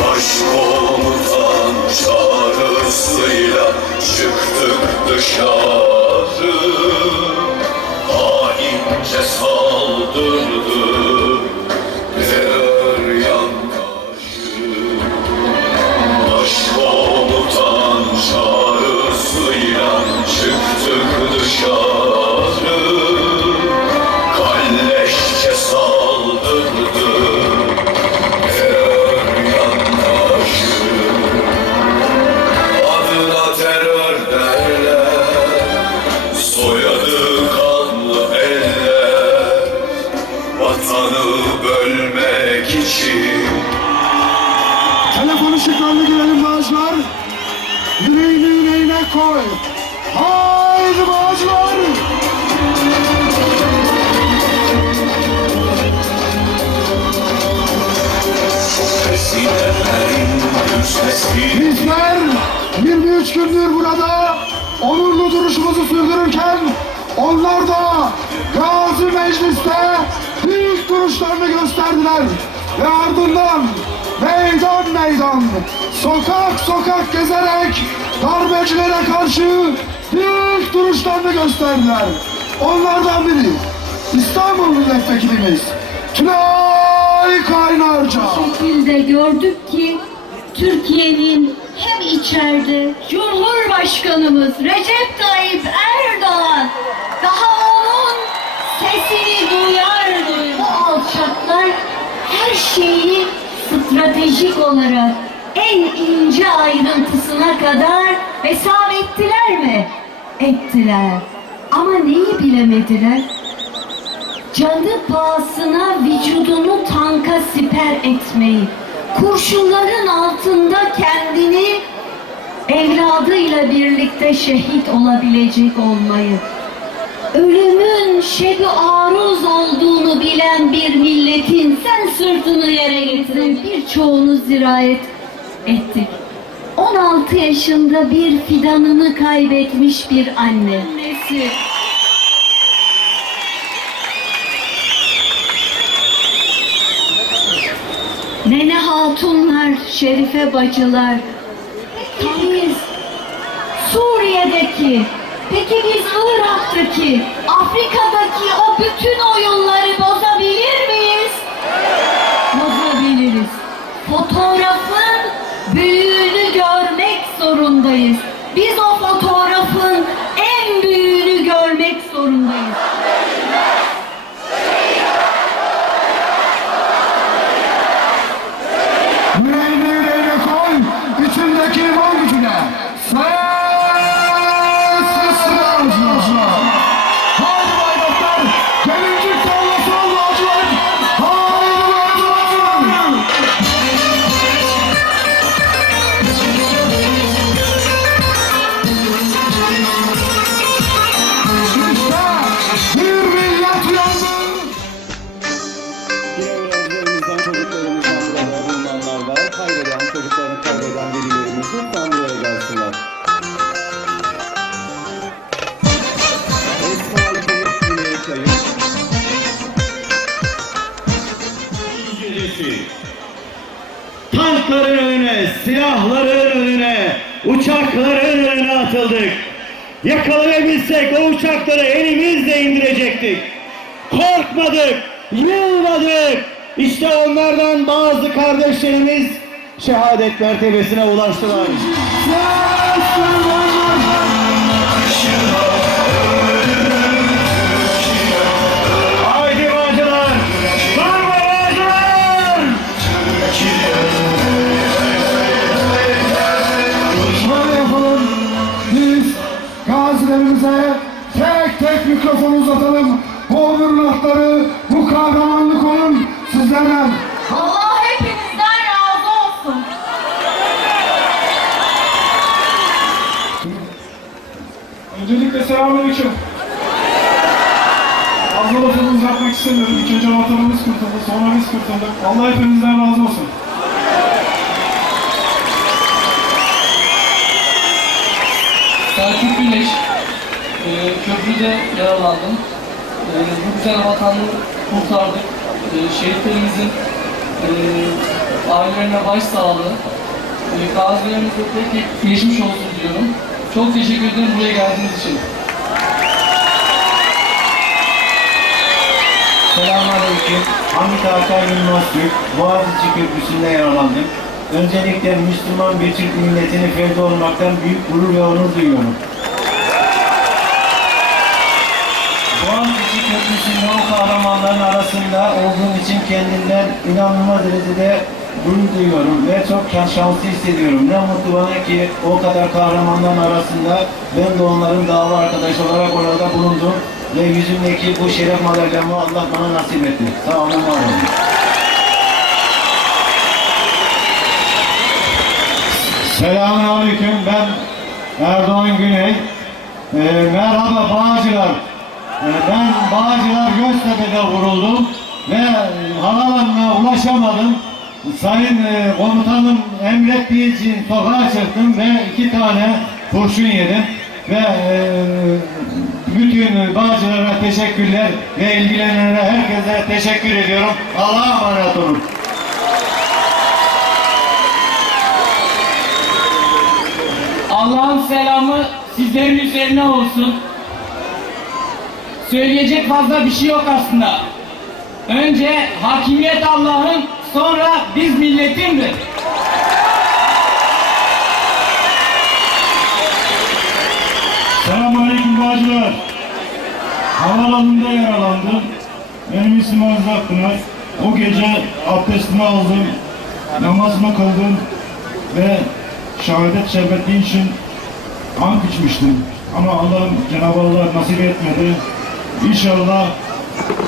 Başkomutan çağrısıyla çıktık dışarı. Haince saldırdı terör yandaşı. Başkomutan çağrısıyla çıktık dışarı. Kalleşçe saldırdı terör yandaşı. Adına terör derler, soyadı kanlı eller. Vatanı bölmek için. Telefon ışıklarını girelim bağcılar. Yüreğini yüreğine koy. Haydi bağcılar. Bizler 23 gündür burada onurlu duruşumuzu sürdürürken onlar da Gazi Meclis'te büyük duruşlarını gösterdiler. Ve ardından meydan meydan, sokak sokak gezerek darbecilere karşı büyük duruşlarını gösterdiler. Onlardan biri İstanbul Milletvekilimiz Tülay Kaynarca. Bu şekilde gördük ki Türkiye'nin hem içeride Cumhurbaşkanımız Recep Tayyip Erdoğan daha onun sesini duyar bu alçaklar her şeyi stratejik olarak en ince ayrıntısına kadar hesap ettiler mi? Ettiler. Ama neyi bilemediler? Canı pahasına vücudunu tanka siper etmeyi, kurşunların altında kendini evladıyla birlikte şehit olabilecek olmayı, ölümün şebi aruz olduğunu bilen bir milletin sen sırtını yere getirin birçoğunu zirayet ettik. 16 yaşında bir fidanını kaybetmiş bir anne. Annesi. Nene hatunlar, şerife bacılar. Biz Suriye'deki, peki biz Irak'taki, Afrika'daki o bütün oyunları bozabilir miyiz? Bozabiliriz. Fotoğrafın büyüğünü görmek zorundayız. Biz o fotoğrafın en büyüğünü görmek zorundayız. Yüreğini yüreğine koy, içindeki iman gücüne. Sessiz silahcılar. Haydi bayraklar, gelincik sallası Allah'cılar. Haydi bayraklar. İşte bir millet uyandı. Yine öğrencilerimizden, çocuklarımızdan burada bulunanlar var. Kaybeden, çocuklarını kaybeden velilerimizin sandığa gelsinler. Esma Kayıp, Güney Kayıp. Gecesi. Tankların önüne, silahların önüne, uçakların önüne atıldık. Yakalayabilsek o uçakları elimizle indirecektik. Korkmadık, yılmadık. İşte onlardan bazı kardeşlerimiz şehadet mertebesine ulaştılar. Haydi bağcılar! Durma bağcılar! Şöyle yapalım, biz gazilerimize tek tek mikrofon uzatalım. Bu onurlatları, bu kahramanlık onun sizlerden. Allah hepinizden razı olsun. Öncelikle selamünaleyküm. Fazla lafını uzatmak istemiyorum. İlk önce vatanımız kurtuldu, sonra biz kurtulduk. Allah hepinizden razı olsun. Selçuk Güneş, köprüde yaralandım. Bu güzel vatanı kurtardık. Şehitlerimizin Ailelerine başsağlığı. Gazilerimize tek geçmiş olsun diyorum. Çok teşekkür ederim buraya geldiğiniz için. Selamünaleyküm. Hamit Hakan Yılmaz Türk, Boğaziçi Köprüsü'nde yaralandım. Öncelikle Müslüman bir Türk milletini ferdi olmaktan büyük gurur ve onur duyuyorum. Boğaziçi Köprüsü'nde o kahramanların arasında olduğum için kendimden inanılmaz derecede gurur duyuyorum ve çok şanslı hissediyorum. Ne mutlu bana ki o kadar kahramanların arasında ben de onların dava arkadaşı olarak orada bulundum ve yüzümdeki bu şeref madalyamı Allah bana nasip etti. Sağ olun, var olun. Selamünaleyküm. Ben Erdoğan Güney. Merhaba Bağcılar. Ben Bağcılar Göztepe'de vuruldum ve havalanına ulaşamadım. Sayın komutanım emrettiği için sokağa çıktım ve 2 tane kurşun yedim ve bütün Bağcılar'a teşekkürler ve ilgilenenlere herkese teşekkür ediyorum. Allah'a emanet olun. Allah'ın selamı sizlerin üzerine olsun. Söyleyecek fazla bir şey yok aslında. Önce hakimiyet Allah'ın, sonra biz milletindir. Selamünaleyküm Bağcılar. Havaalanında yaralandım. Benim ismim Aziz Akpınar. O gece abdestimi aldım, namazımı kıldım ve şehadet şerbeti için ant içmiştim. Ama Allah'ım, Cenab-ı Allah nasip etmedi. İnşallah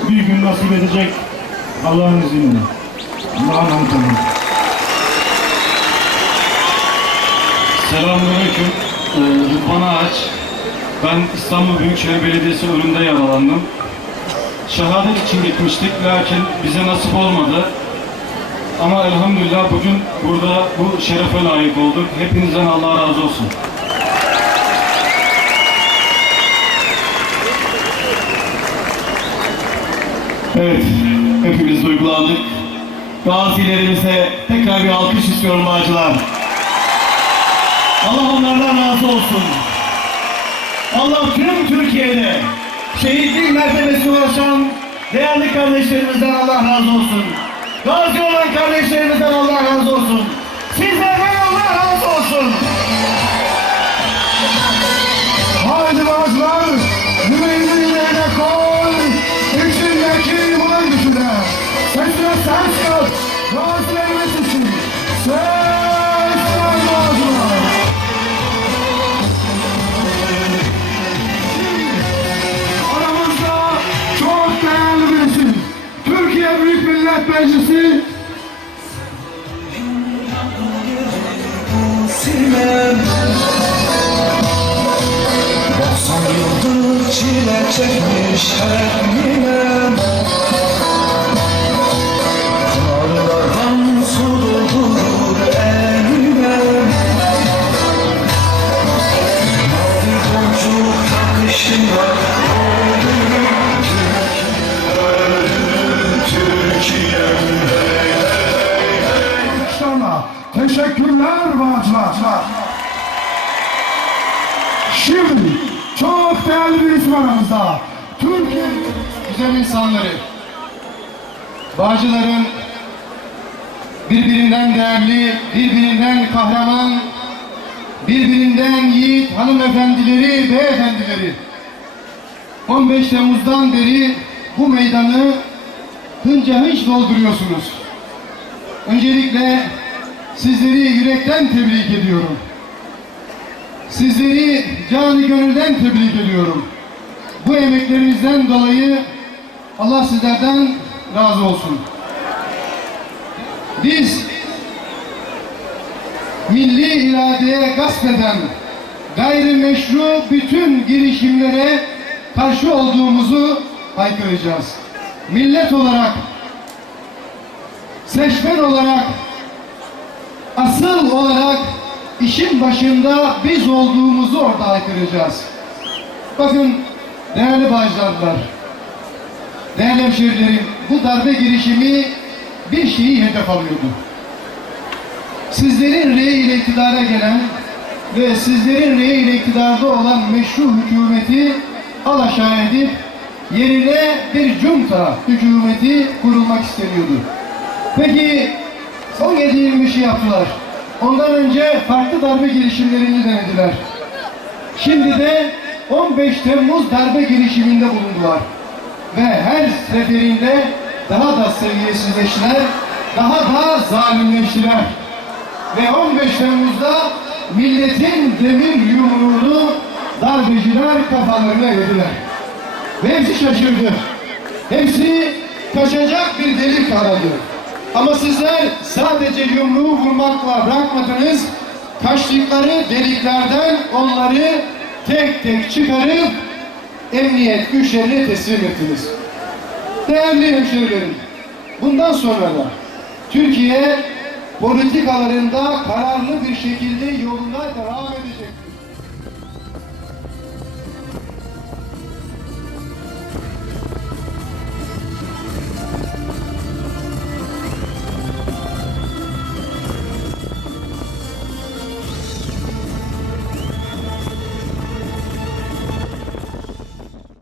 bir gün nasip edecek Allah'ın izniyle. Allah'a emanet olun. Selamünaleyküm. Rıdvan Ağaç. Ben İstanbul Büyükşehir Belediyesi önünde yaralandım. Şehadet için gitmiştik lakin bize nasip olmadı. Ama elhamdülillah bugün burada bu şerefe layık olduk. Hepinizden Allah razı olsun. Evet, hepimiz duygulandık. Gazilerimize tekrar bir alkış istiyorum Bağcılar. Allah onlardan razı olsun. Allah tüm Türkiye'de şehitlik mertebesine ulaşan değerli kardeşlerimizden Allah razı olsun. Gazi olan kardeşlerimizden Allah razı olsun. Sizlerden Allah razı olsun. Haydi Bağcılar, yüreğini yüreğine koy, içindeki iman gücüne, sesine ses kat, gazilerimiz için, ses ver Bağcılar. Aramızda çok değerli birisi, Türkiye Büyük Millet Meclisi Yıldır çile çekmiş her yine Pınarlardan su doldurur eline Mavi boncuk takışına Türkiye'm teşekkürler Bağcılar. Şimdi çok değerli bir isim aramızda. Türkiye Güzel insanları, Bağcılar'ın birbirinden değerli, birbirinden kahraman, birbirinden yiğit hanımefendileri, beyefendileri. 15 Temmuz'dan beri bu meydanı hınca hınç dolduruyorsunuz. Öncelikle sizleri yürekten tebrik ediyorum. Sizleri canı gönülden tebrik ediyorum. Bu emeklerinizden dolayı Allah sizlerden razı olsun. Biz milli iradeye gasp eden gayrimeşru bütün girişimlere karşı olduğumuzu haykıracağız. Millet olarak, seçmen olarak, asıl olarak işin başında biz olduğumuzu orada haykıracağız. Bakın değerli Bağcılarlılar, değerli hemşehrilerim, bu darbe girişimi bir şeyi hedef alıyordu. Sizlerin rey ile iktidara gelen ve sizlerin rey ile iktidarda olan meşru hükümeti alaşağı edip yerine bir junta hükümeti kurulmak isteniyordu. Peki son 7-25'i yaptılar. Ondan önce farklı darbe girişimlerini denediler. Şimdi de 15 Temmuz darbe girişiminde bulundular. Ve her seferinde daha da seviyesizleştiler, daha da zalimleştiler. Ve 15 Temmuz'da milletin demir yumruğunu darbeciler kafalarına yediler. Ve hepsi şaşırdı. Hepsi kaçacak bir delik aradı. Ama sizler sadece yumruğu vurmakla bırakmadınız. Kaçtıkları deliklerden onları tek tek çıkarıp emniyet güçlerine teslim ettiniz. Değerli hemşehrilerim, bundan sonra da Türkiye politikalarında kararlı bir şekilde yoluna devam edecektir.